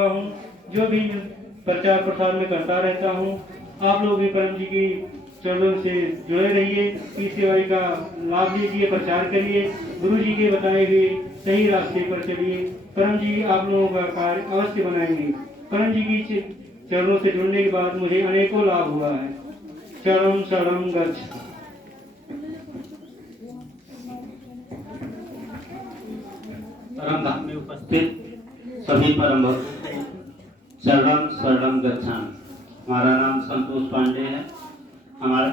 हुआ हूँ। जो भी प्रचार प्रसार में करता रहता हूँ। आप लोग भी परम जी की चरणों से जुड़े रहिए, इस सेवाई का लाभ लीजिए, प्रचार करिए, गुरु जी के बताए हुए सही रास्ते पर चलिए। परम जी आप लोगों का कार्य अवश्य बनाएंगे। परम जी की चरणों से जुड़ने के बाद मुझे अनेकों लाभ हुआ है। चरणम शरणम गच्छ। परम धाम में उपस्थित सभी परम भक्त शरणम शरणम गच्छामि। हमारा नाम संतोष पांडे है। हमारा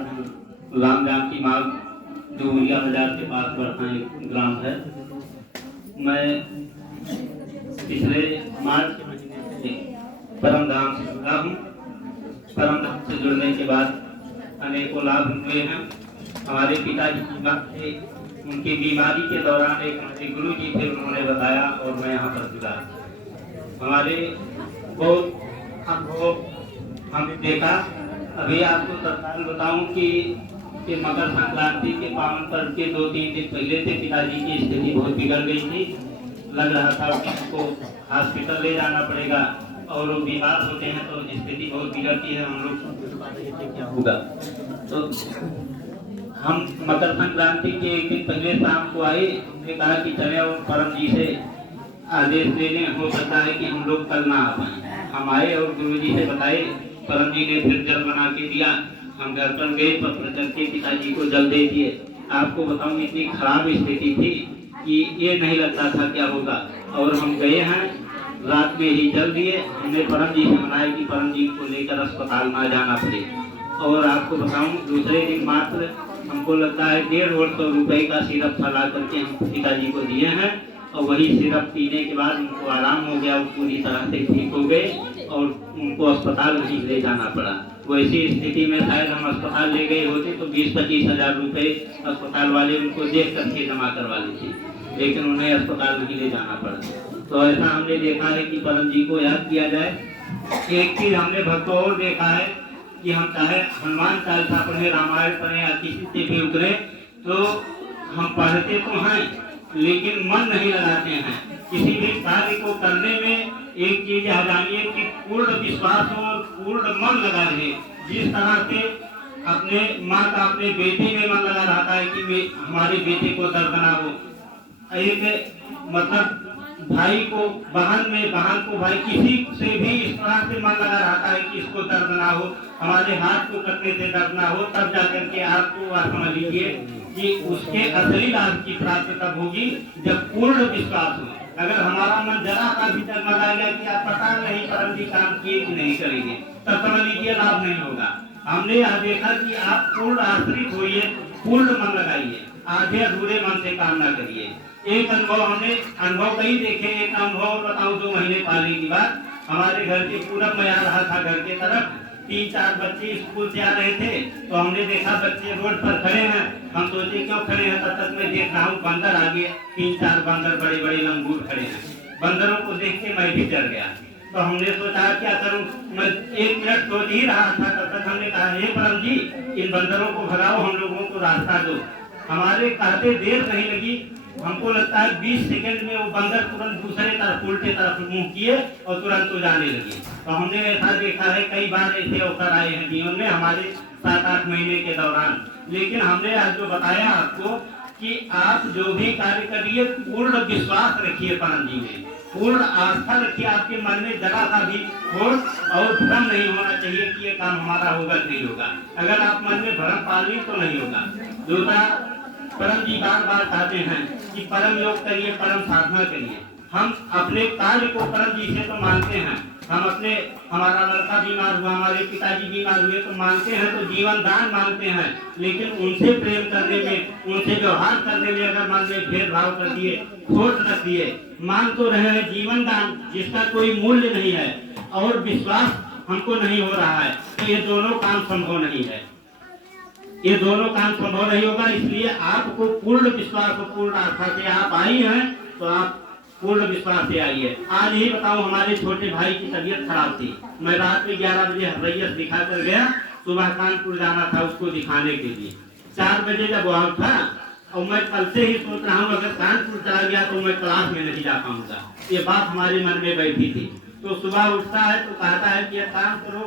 राम जानकी मार्ग डुमरिया बाजार के पास पड़ता एक ग्राम है। मैं पिछले मार्च के महीने से परम धाम से जुड़ा हूँ। परम धाम से जुड़ने के बाद अनेकों लाभ हुए हैं। हमारे पिताजी की बात से उनकी बीमारी के दौरान एक हमारे गुरु जी थे, उन्होंने बताया और मैं यहाँ पर जुड़ा। हमारे बहुत अनुभव हमने देखा। अभी आपको तत्काल बताऊं कि मकर संक्रांति के पावन पर्व के 2-3 दिन पहले से पिताजी की स्थिति बहुत बिगड़ गई थी। लग रहा था कि उनको हॉस्पिटल ले जाना पड़ेगा और वो बीमार होते हैं तो स्थिति बहुत बिगड़ती है। हम लोग सोचते क्या होगा। तो हम मकर संक्रांति के एक दिन पहले शाम को आए। हमने कहा कि चले और परम जी से आदेश ले लें, हो सकता है कि हम लोग कल ना आ पाए। हम आए और गुरु जी से बताए। परम जी ने फिर जल बना के दिया। हम घर पर गए, पत्र करके पिताजी को जल दे दिए। आपको बताऊं इतनी खराब स्थिति थी कि ये नहीं लगता था क्या होगा। और हम गए हैं, रात में ही जल दिए। हमने परम जी से मनाया कि परम जी को लेकर अस्पताल ना जाना पड़े। और आपको बताऊं दूसरे दिन मात्र हमको लगता है 150 रुपए का सिरप फैला करके हम पिताजी को दिए हैं। और वही सिरप पीने के बाद उनको आराम हो गया, वो पूरी तरह से ठीक हो गए और उनको अस्पताल नहीं ले जाना पड़ा। वैसी स्थिति में शायद हम अस्पताल ले गए होते तो 20-25 हजार रुपये अस्पताल वाले उनको देख करके जमा करवा लेते, लेकिन उन्हें अस्पताल नहीं ले जाना पड़ा। तो ऐसा हमने देखा है कि परम जी को याद किया जाए। एक चीज हमने भक्तों और देखा है कि हम चाहे हनुमान चालीसा पढ़े, रामायण पढ़े या किसी से भी उतरे तो हम पढ़ते तो हैं लेकिन मन नहीं लगाते हैं। किसी भी कार्य को करने में एक चीज जानिए कि पूर्ण विश्वास हो और पूर्ण मन लगा रहे। जिस तरह से अपने माँ का अपने बेटे में मन लगा रहता है कि हमारे बेटे को दर्द ना हो, एक मतलब भाई को बहन में, बहन को भाई, किसी से भी इस तरह से मन लगा रहता है कि इसको दर्द ना हो, हमारे हाथ को कटने से दर्द ना हो। तब जाकर के आपको समझ लीजिए कि उसके असली लाभ की प्राप्ति तब होगी जब पूर्ण विश्वास हो। अगर हमारा मन जरा सा भी डगमगा गया कि आप पता नहीं परम जी काम किए कि नहीं करेंगे, तब समझ लीजिए लाभ नहीं होगा। हमने यह देखा कि आप पूर्ण आश्रित होइए, पूर्ण मन लगाइए, आधे अधूरे मन से काम ना करिए। एक अनुभव हमने अनुभव कई देखे। एक अनुभव बताऊं, 2 महीने पहले की बात। हमारे घर के पूरब में आ रहा था, घर के तरफ 3-4 बच्चे स्कूल से आ रहे थे तो हमने देखा बच्चे रोड पर खड़े हैं। हम सोचे क्यों खड़े हैं, तब तक मैं देख रहा हूँ बंदर आ गए। 3-4 बंदर बड़े बड़े लंगूर खड़े हैं। बंदरों को देख के मैं भी डर गया। तो हमने सोचा क्या करूं। मैं 1 मिनट सोच ही रहा था, तब तक हमने कहा हे परम जी इन बंदरों को भगाओ, हम लोगों को रास्ता दो। हमारे कहते देर नहीं लगी, हमको लगता है 20 सेकंड में वो बंदर तुरंत दूसरे तरफ उल्टे तरफ मुंह किए और तुरंत तो जाने लगे। तो हमने ऐसा देखा है, कई बार ऐसे अवसर आए हैं जीवन में हमारे 7-8 महीने के दौरान। लेकिन हमने आज जो बताया आपको कि आप जो भी कार्य करिए पूर्ण विश्वास रखिए परम जी में, पूर्ण आस्था रखिए। आपके मन में जरा सा भी खोट और भ्रम नहीं होना चाहिए कि ये काम हमारा होगा नहीं होगा। अगर आप मन में भ्रम पाली तो नहीं होगा। दूसरा, परम जी बार बार कहते हैं कि परम योग करिए, परम साधना करिए। हम अपने कार्य को परम जी से तो मानते हैं। हम अपने, हमारा लड़का बीमार हुआ, हमारे पिताजी बीमार हुए तो मानते हैं, तो जीवन दान मानते हैं। लेकिन उनसे प्रेम करने में, उनसे व्यवहार करने में अगर मन में भेदभाव कर दिए, खोट रख दिए, मान तो रहे हैं जीवन दान जिसका कोई मूल्य नहीं है और विश्वास हमको नहीं हो रहा है, तो ये दोनों काम संभव नहीं है। ये दोनों काम संभव नहीं होगा। इसलिए आपको पूर्ण विश्वास और पूर्ण आस्था से आप आई हैं तो आप पूर्ण विश्वास से आइए। आज ही बताऊं, हमारे छोटे भाई की तबीयत खराब थी। मैं रात में 11 बजे हरैया दिखा कर गया, सुबह कानपुर जाना था उसको दिखाने के लिए। 4 बजे जब वहां था और मैं कल से ही सोच रहा हूँ अगर कानपुर चला गया तो मैं क्लास में नहीं जा पाऊंगा। ये बात हमारे मन में बैठी थी। तो सुबह उठता है तो कहता है कि एक काम करो,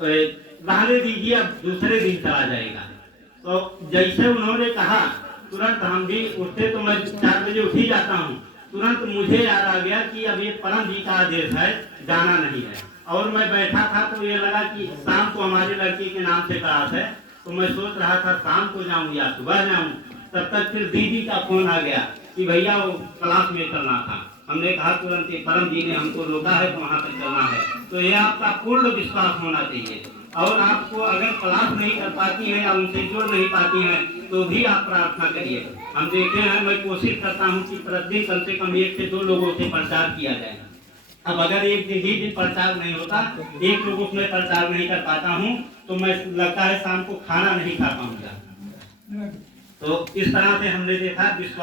रहने दीजिए, अब दूसरे दिन चला जाएगा। तो जैसे उन्होंने कहा तुरंत हम भी उठते, तो मैं 4 बजे उठ ही जाता हूँ। तुरंत मुझे याद आ गया कि अब ये परम जी का आदेश है, जाना नहीं है। और मैं बैठा था तो ये लगा कि शाम को हमारे लड़के के नाम से क्लास है, तो मैं सोच रहा था शाम को जाऊं या सुबह जाऊं। तब तक फिर दीदी का फोन आ गया कि भैया वो क्लास में चलना था। हमने कहा तुरंत परम जी ने हमको रोका है तो वहाँ तक चलना है। तो ये आपका पूर्ण विश्वास होना चाहिए। और आपको अगर क्लास नहीं कर पाती है या उनसे जुड़ नहीं पाती हैं तो भी आप प्रार्थना करिए। हम देखे हैं, मैं कोशिश करता हूँ कि प्रतिदिन कम से कम 1 से 2 लोगों से प्रचार किया जाए। अब अगर एक दिन प्रचार नहीं होता, एक लोगों में प्रचार नहीं कर पाता हूँ, तो मैं लगता है शाम को खाना नहीं खा पाऊंगा। तो इस तरह से हमने देखा विश्वास